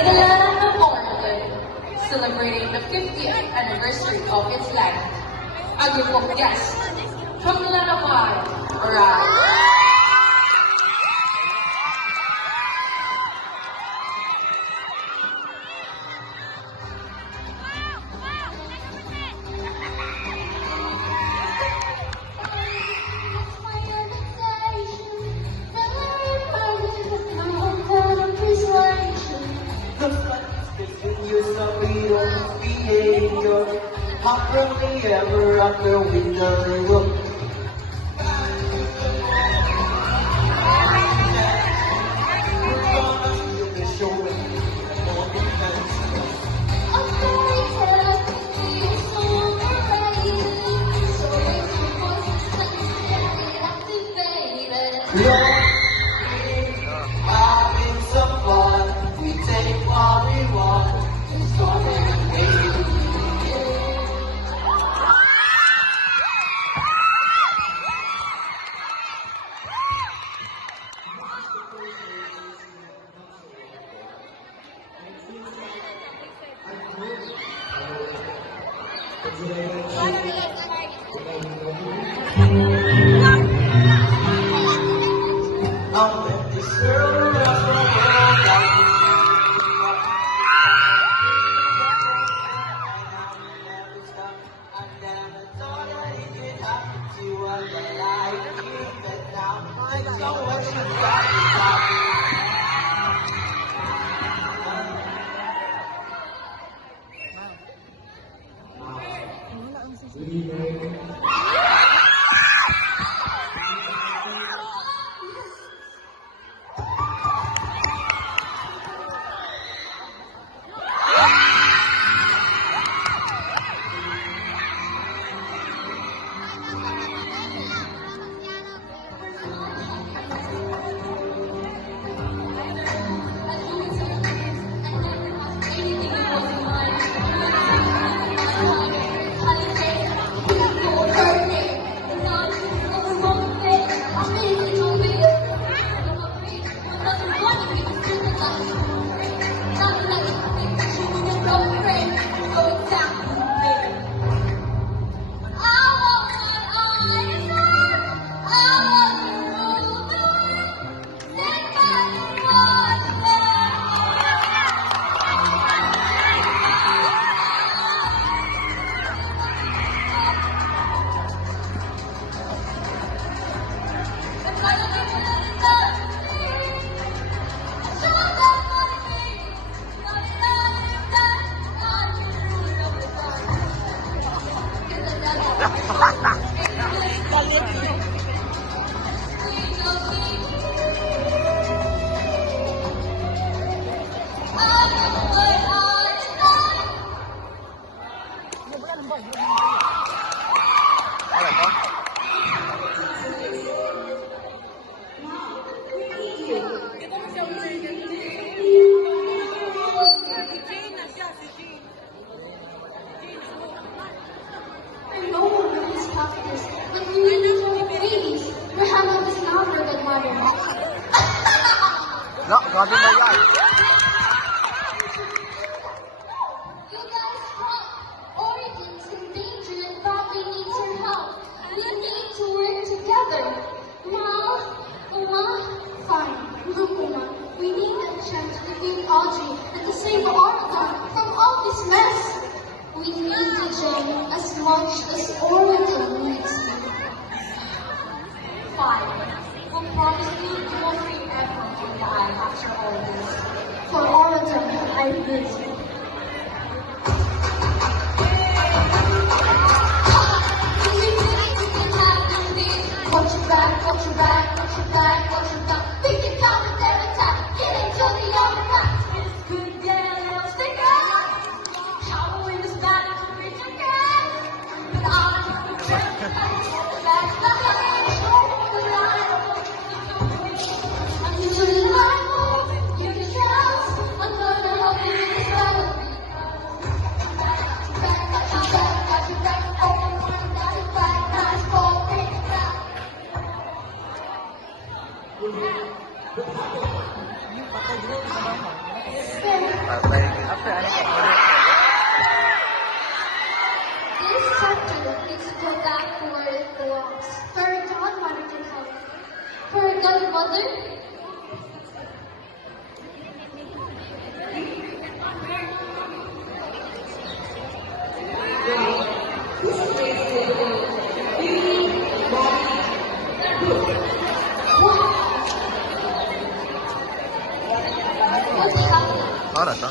In the land of Oregon, celebrating the 50th anniversary of its land, a group of guests from the land of Hawaii arrived. Happily ever after winter look. Having some fun, we take what we want. It's gonna I'll let this girl around the world like you. Never stop. I never thought that it could happen to us, but I think that now I know what you got to No, grabe na yan. You guys from Oregon's in danger and probably needs your help. We need to work together. Fine. Look, Uma, we need a chance to defeat Audrey and to save Oregon from all this mess. We need to join as much as Oregon needs you. Fine. We'll promise you we won't free everyone from the eye after all this. For Oregon, I need you. Watch your back, watch your back, watch your back, watch your back. We can counter their attack. Get into the overpass. It's good, yeah, let's take it. Power in this battle to reach again. But I'm going to turn the back, the line, the line. I'm usually liable. You can trust. I'm gonna help you in this battle. Got your back, got your back, got your back. Oh, got your back, nice ball, big back. After ano ka muna? This chapter needs to go back to where it belongs, for our godmother to come. For our godmother? What happened? Oras, ha?